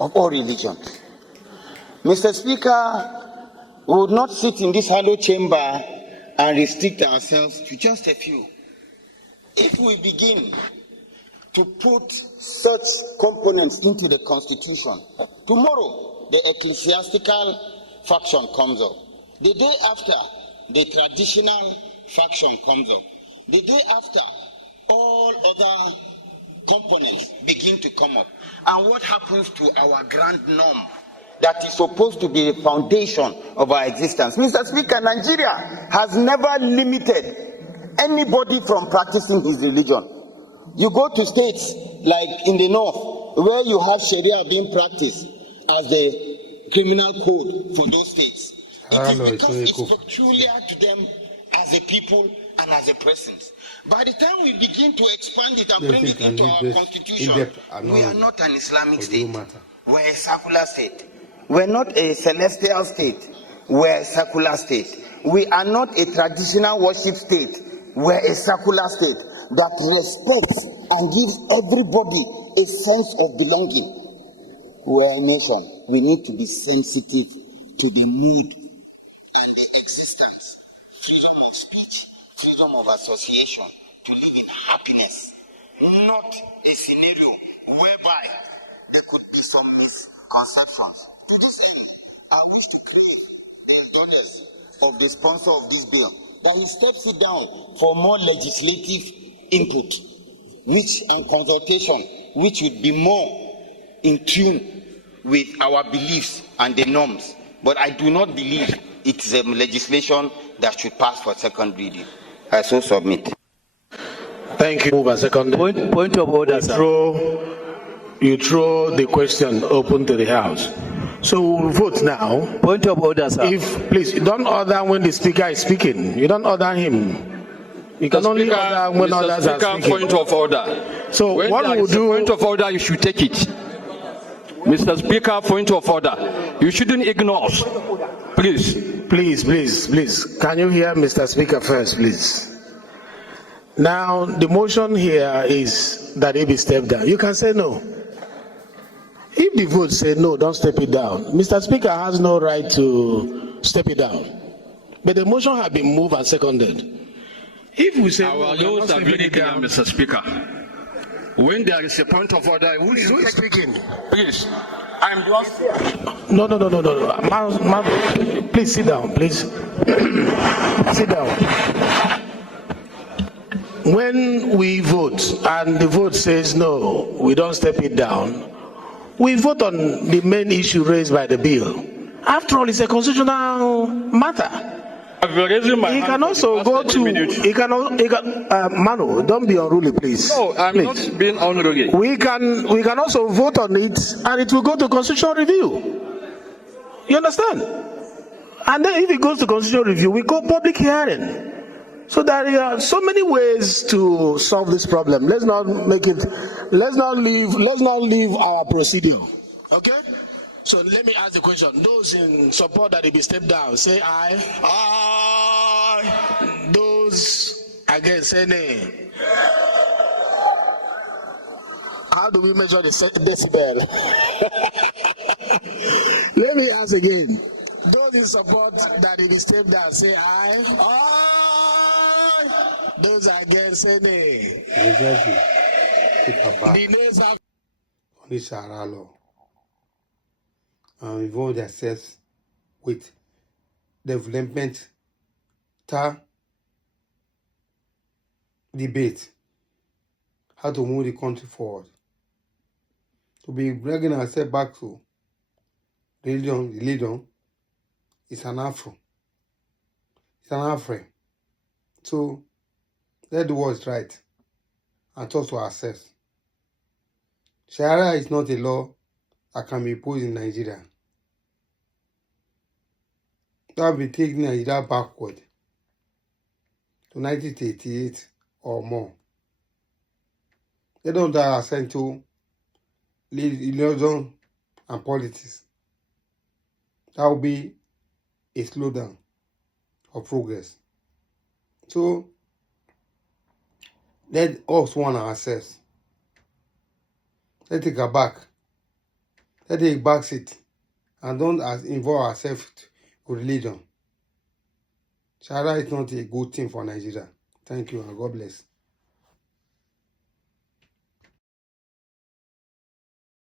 of all religions. Mr. Speaker, we would not sit in this hollow chamber and restrict ourselves to just a few. If we begin to put such components into the Constitution, tomorrow the ecclesiastical faction comes up. The day after, the traditional faction comes up. The day after, all other components begin to come up. And what happens to our grand norm that is supposed to be the foundation of our existence? Mr. Speaker, Nigeria has never limited anybody from practicing his religion. You go to states like in the north, where you have Sharia being practiced as the criminal code for those states. It is because it's peculiar to them as a people and as a presence. By the time we begin to expand it and bring it into our constitution, we are not an Islamic state. We're a secular state. We're not a celestial state. We're a secular state. We are not a traditional worship state. We're a secular state that respects and gives everybody a sense of belonging. We're a nation. We need to be sensitive to the mood and the existence, freedom of speech, freedom of association, to live in happiness, not a scenario whereby there could be some misconceptions. To this end, I wish to crave the indulgence of the sponsor of this bill that he steps it down for more legislative input, and consultation, which would be more in tune with our beliefs and the norms. But I do not believe it is a legislation that should pass for second reading. I so submit. Thank you. Move a second. Point of order, sir. You throw the question open to the House. So we'll vote now. Point of order, sir. If please, you don't order when the speaker is speaking. You don't order him. You can only order when others are speaking. Point of order. So when what we'll do? Point of order, you should take it. Mr. Speaker, point of order. You shouldn't ignore us. Please. Please. Can you hear Mr. Speaker first, please? Now, the motion here is that it be stepped down. You can say no. If the vote say no, don't step it down. Mr. Speaker has no right to step it down. But the motion has been moved and seconded. If we say our rules are very clear, Mr. Speaker. When there is a point of order, who is speaking? Please. I'm the one. No. Please sit down, please. Sit down. When we vote and the vote says no, we don't step it down, we vote on the main issue raised by the bill. After all, it's a constitutional matter. He can also go to. Manu, don't be unruly, please. No, I'm please. not being unruly. We can also vote on it, and it will go to constitutional review. You understand? And then if it goes to constitutional review, we go public hearing. So there are so many ways to solve this problem. Let's not leave our procedure. Okay? So let me ask the question. Those in support that it be stepped down, say aye. Aye. Those against, say nay. How do we measure the decibel? Let me ask again. Those in support that it be stepped down, say aye. Aye. Those against, say nay. The nays have. Involve themselves with development debate, how to move the country forward. To be bringing ourselves back to religion is an afro. It's an afro. So let's do what's right and talk to ourselves. Sharia is not a law that can be imposed in Nigeria. That will be taking Nigeria backward to 1938 or more. They don't ascend to religion and politics. That will be a slowdown of progress. So let us warn ourselves. Let's take a back. Let's take a back seat and don't involve ourselves with religion. Sharia is not a good thing for Nigeria. Thank you and God bless.